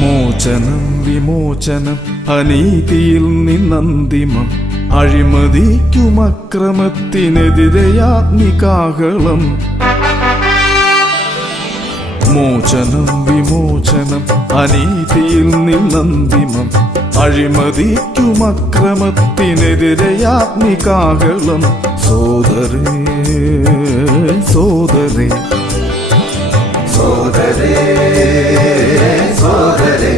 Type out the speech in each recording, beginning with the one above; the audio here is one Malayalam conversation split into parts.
മോചനം വിമോചനം അനീതിയിൽ നിന്നന്തിമം അഴിമതിക്കും അക്രമത്തിനെതിരെയാഗ്നികാഹളം. മോചനം വിമോചനം അനീതിയിൽ നിന്നന്തിമം അഴിമതിക്കും അക്രമത്തിനെതിരെയാഗ്നികാഹളം. സോദരേ സോദരേ സോദരേ സോദരേ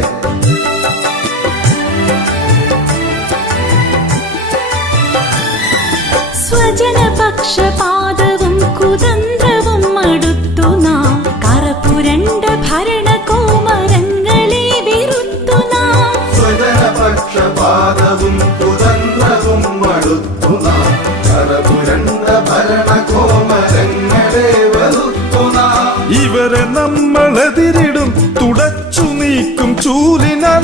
സ്വജനപക്ഷപാതവും കുതന്ത്രവും മടുത്തു നാം. കറപുരണ്ട ഭരണകോമരങ്ങളെ വെറുത്തു നാം. സ്വജനപക്ഷപാതവും കുതന്ത്രവും മടുത്തു നാം. കറപുരണ്ട ഭരണകോമരങ്ങളെ വെറുത്തു നാം. ഇവരെ നമ്മളെതിരിടും തുടച്ചു നീക്കും ചൂലിനാൽ.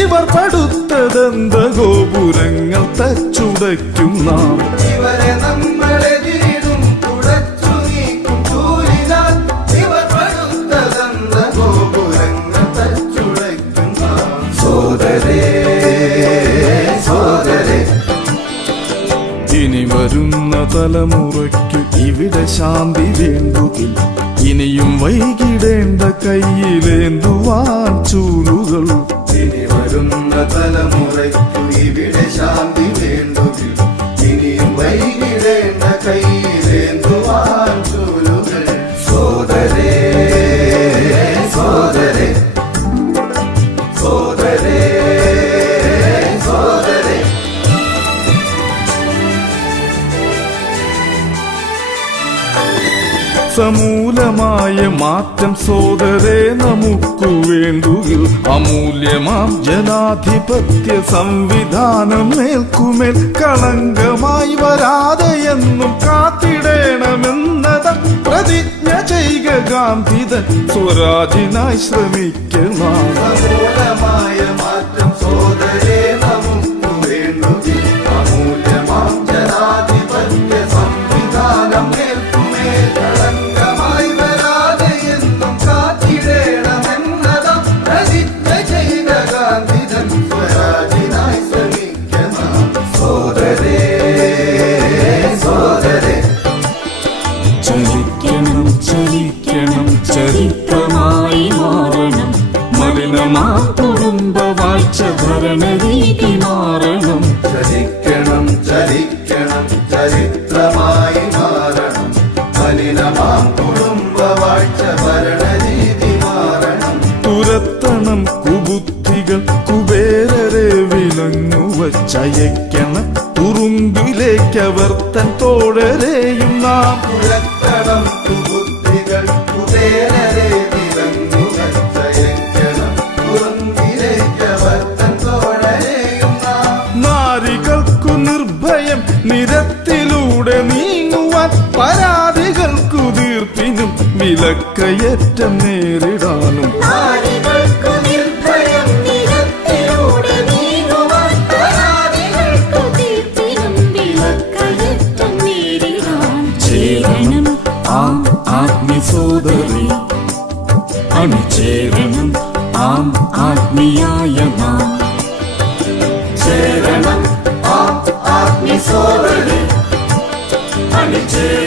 ഇവർ പടുത്തതെന്ത ഗോപുരങ്ങൾ തച്ചുടയ്ക്കും നാം. ഇവരെ നമ്മളെതിരിടും തുടച്ചു നീക്കും ചൂലിനാൽ. ഇവർ പടുത്തതെന്ത ഗോപുരങ്ങൾ തച്ചുടയ്ക്കും നാം. സോദരേ സോദരേ ഇനി വരുന്ന തലമുറയ്ക്കു ഇവിടെ ശാന്തി വേണ്ടുകിൽ ഇനിയും വൈകിടേണ്ട കയ്യിലേന്തുവാൻ ചൂലുകൾ. ഇനി വരുന്ന തലമുറയ്ക്കു ഇവിടെ ശാന്തി വേണ്ടുകിൽ ഇനിയും വൈകിടേണ്ട കയ്യിലേന്തുവാൻ ചൂലുകൾ. സോദരേ സോദരേ സോദരേ സോദരേ സമൂലമായ മാറ്റം സോദരേ നമുക്കു വേണ്ടുകിൽ അമൂല്യമാം ജനാധിപത്യ സംവിധാനം മേൽക്കുമേൽ കളങ്കമായി വരാതെ എന്നും കാത്തിടേണമെന്നതാ പ്രതിജ്ഞ ചെയ്യുക ഗാന്ധിതൻ. സ്വരാജിനായി ശ്രമിക്കണം. സമൂലമായ മാറ്റം സോദരേ നമുക്കു വേണ്ടുകിൽ അമൂല്യമാം ജനാധിപത്യ സംവിധാനം മേൽക്കുമേൽ കളങ്കമായി വരാതെ എന്നും കാത്തിടേണമെന്നതാ പ്രതിജ്ഞ ചെയ്ത ഗാന്ധിതൻ. സ്വരാജിനായി ശ്രമിക്കണം. സോദരേ സോദരേ ചലിക്കണം ചലിക്കണം ചരിത്രമായി മാറണം. മലിനമാം കുടുംബവാഴ്ച ഭരണരീതി മാറണം. ചലിക്കണം ചലിക്കണം ചരിത്രമായി മാറണം. മലിനമാം കുടുംബവാഴ്ച ഭരണരീതി മാറണം. തുരത്തണം കുബുദ്ധികൾ കുബേരരെ വിലങ്ങുവച്ചയക്കണം. തുറുങ്കിലേക്കവർ തൻ തോഴരെയും നാം. തുരത്തണം കുബുദ്ധികൾ കുബേരരെ വിലങ്ങുവച്ചയക്കണം. തുറുങ്കിലേക്കവർ തൻ തോഴരെയും നാം. നാരികൾക്കു നിർഭയം നിരത്തിലൂടെ നീങ്ങുവാൻ പരാതികൾക്കു തീർപ്പിനും വിലക്കയറ്റം നേരിടാനും. നാരികൾക്കു നിർഭയം നിരത്തിലൂടെ നീങ്ങുവാൻ പരാതികൾക്കു തീർപ്പിനും വിലക്കയറ്റം നേരിടാൻ. ചേരണം ആം ആത്മീയ സോദരേ അണിചേരണം ആം ആത്മീയായ നാം. ചേരണം ആത്മീയ സോദരേ അണിചേരണം